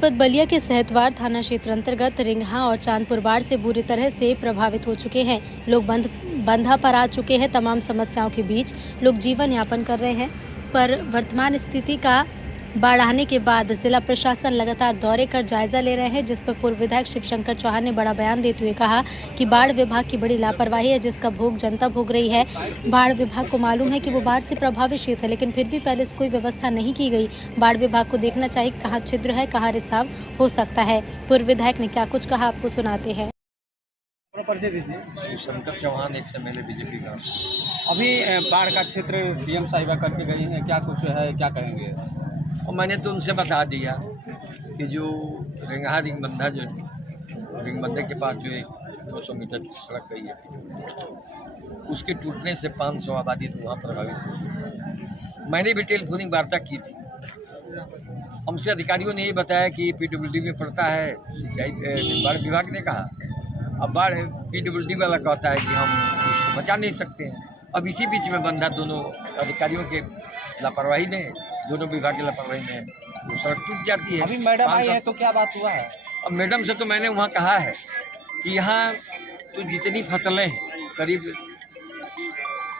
जनपद बलिया के सहतवार थाना क्षेत्र अंतर्गत रिंगहा और चांदपुर बाढ़ से बुरी तरह से प्रभावित हो चुके हैं। लोग बंधा पर आ चुके हैं। तमाम समस्याओं के बीच लोग जीवन यापन कर रहे हैं, पर वर्तमान स्थिति का बाढ़ आने के बाद जिला प्रशासन लगातार दौरे कर जायजा ले रहे हैं, जिस पर पूर्व विधायक शिवशंकर चौहान ने बड़ा बयान देते हुए कहा कि बाढ़ विभाग की बड़ी लापरवाही है, जिसका भोग जनता भोग रही है। बाढ़ विभाग को मालूम है कि वो बाढ़ से प्रभावित क्षेत्र है, लेकिन फिर भी पहले से कोई व्यवस्था नहीं की गई। बाढ़ विभाग को देखना चाहिए कहाँ छिद्र है, कहाँ रिसाव हो सकता है। पूर्व विधायक ने क्या कुछ कहा, आपको सुनाते हैं। शिवशंकर चौहान एक एमएलए बीजेपी का। अभी बाढ़ का क्षेत्र डीएम साहिबा करके गई हैं, क्या कुछ है, क्या कहेंगे? और मैंने तो उनसे बता दिया कि जो रिंगहा रिंगबंधे के पास जो एक 200 मीटर की सड़क गई है, उसके टूटने से 500 आबादी तो वहाँ प्रभावित हुई। मैंने भी टेलीफोनिक वार्ता की थी। हमसे अधिकारियों ने ये बताया कि पीडब्ल्यूडी में पड़ता है, सिंचाई बाढ़ विभाग ने कहा। अब बाढ़ पीडब्ल्यूडी वाला कहता है कि हम उसको बचा नहीं सकते हैं। अब इसी बीच में बंधा दोनों अधिकारियों के लापरवाही में, दोनों विभाग की लापरवाही में वो सड़क टूट जाती है। अभी मैडम आई है तो क्या बात हुआ है? अब मैडम से तो मैंने वहाँ कहा है कि यहाँ तो जितनी फसलें हैं, करीब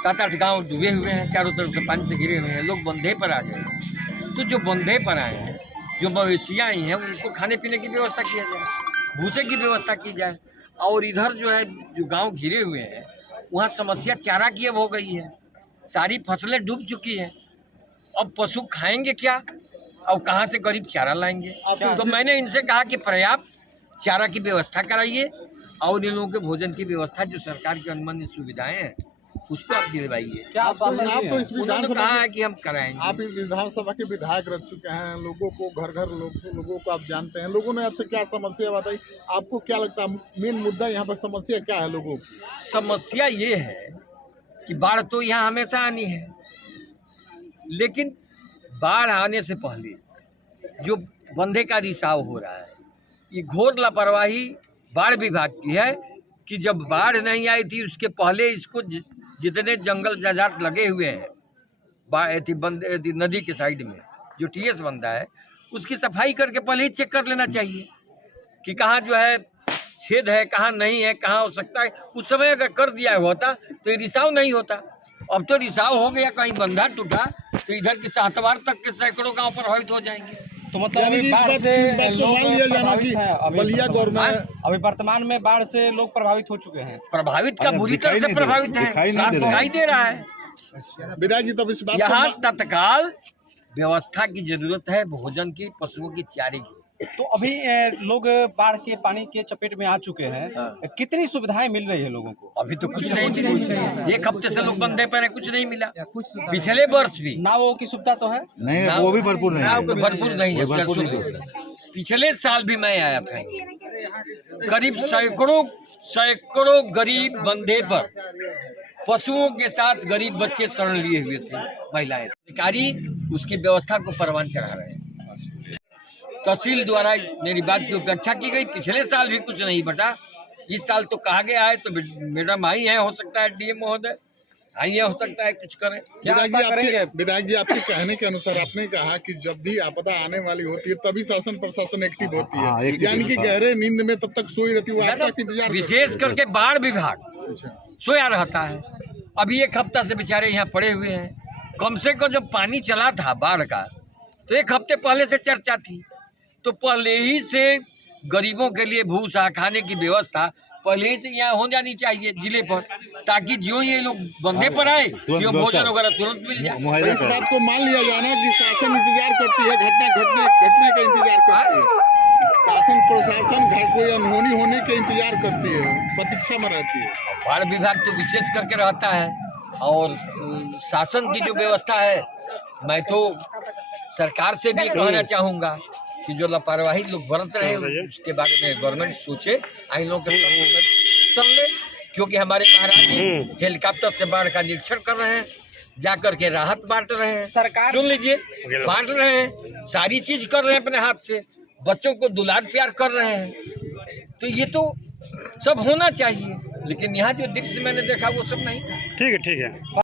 7-8 गांव डूबे हुए हैं, चारों तरफ से पानी से घिरे हुए हैं, लोग बंधे पर आ गए। तो जो बंधे पर आए हैं, जो मवेशियाँ आई हैं, उनको खाने पीने की व्यवस्था किया जाए, भूसे की व्यवस्था की जाए। और इधर जो है, जो गाँव घिरे हुए हैं, वहाँ समस्या चारा की अब हो गई है। सारी फसलें डूब चुकी हैं। अब पशु खाएंगे क्या और कहाँ से गरीब चारा लाएंगे? तो मैंने इनसे कहा कि पर्याप्त चारा की व्यवस्था कराइए और इन लोगों के भोजन की व्यवस्था, जो सरकार की अनुबंध सुविधाएं हैं, उसको आप दिलवाइए। क्या आप तो उन्होंने कहा है कि हम कराएंगे। आप इस विधानसभा के विधायक रह चुके हैं, लोगों को घर घर लोगों को आप जानते हैं। लोगों ने आपसे क्या समस्या बताई, आपको क्या लगता है मेन मुद्दा यहाँ पर समस्या क्या है? लोगों की समस्या ये है कि बाढ़ तो यहाँ हमेशा आनी है, लेकिन बाढ़ आने से पहले जो बंधे का रिसाव हो रहा है, ये घोर लापरवाही बाढ़ विभाग की है कि जब बाढ़ नहीं आई थी उसके पहले इसको जितने जंगल जाजात लगे हुए हैं नदी के साइड में जो टीएस बंधा है, उसकी सफाई करके पहले ही चेक कर लेना चाहिए कि कहाँ जो है छेद है, कहाँ नहीं है, कहाँ हो सकता है। उस समय अगर कर दिया होता तो ये रिसाव नहीं होता। अब तो रिसाव हो गया, कहीं बंधा टूटा तो इधर के सहतवार तक के सैकड़ों गांव प्रभावित हो जाएंगे। तो मतलब अभी बाढ़ से लोग प्रभावित हैं। बलिया गवर्नमेंट अभी वर्तमान में बाढ़ से लोग प्रभावित हो चुके हैं। प्रभावित का बुरी तरह से प्रभावित है, दिखाई दे रहा है। विधायक जी, तब इस बात यहाँ तत्काल व्यवस्था की जरूरत है, भोजन की, पशुओं की, चारे की। तो अभी लोग बाढ़ के पानी के चपेट में आ चुके हैं। कितनी सुविधाएं मिल रही है लोगों को? अभी तो कुछ नहीं मिला। एक हफ्ते से लोग बंधे पर हैं, कुछ नहीं मिला। पिछले वर्ष भी नावों की सुविधा तो है, नहीं, वो भी भरपूर नहीं है। भरपूर नहीं है। पिछले साल भी मैं आया था, करीब सैकड़ों गरीब बंधे पर पशुओं के साथ गरीब बच्चे शरण लिए हुए थे, महिलाएं। अधिकारी उसकी व्यवस्था को परवान चढ़ा रहे हैं। तहसील द्वारा मेरी बात की उपेक्षा की गई। पिछले साल भी कुछ नहीं बटा, इस साल तो कहा गया है। तो मैडम आई है, हो सकता है डीएम महोदय आई है, हो सकता है कुछ करें। विधायक जी, आपके कहने के अनुसार आपने कहा कि जब भी आपदा आने वाली होती है तभी शासन प्रशासन एक्टिव होती है, यानी कि गहरे नींद में तब तक सोई रहती है। विशेष करके बाढ़ विभाग सोया रहता है। अभी एक हफ्ता से बेचारे यहाँ पड़े हुए हैं। कम से कम जब पानी चला था बाढ़ का, तो एक हफ्ते पहले से चर्चा थी। तो पहले ही से गरीबों के लिए भूसा खाने की व्यवस्था पहले ही से यहाँ हो जानी चाहिए जिले पर, ताकि जो ये लोग बंधे पर आए जो भोजन वगैरह तुरंत मिल जाए। इस बात को मान लिया जाना कि शासन इंतजार करती है, घटने का इंतजार करती है। शासन प्रशासन कोई अनहोनी होने के इंतजार करती है, प्रतीक्षा में रहती है। बाढ़ विभाग तो विशेष करके रहता है। और शासन की जो व्यवस्था है, मैं तो सरकार से भी कहना चाहूँगा कि जो लापरवाही लोग बरत रहे हैं उसके बारे में गवर्नमेंट सोचे, आइनों के ले, क्योंकि हमारे महाराज हेलीकॉप्टर से बाढ़ का निरीक्षण कर रहे हैं, जाकर के राहत बांट रहे हैं। सरकार सुन लीजिए, बांट रहे हैं, सारी चीज कर रहे हैं अपने हाथ से, बच्चों को दुलार प्यार कर रहे हैं। तो ये तो सब होना चाहिए, लेकिन यहाँ जो दृश्य मैंने देखा वो सब नहीं था। ठीक है।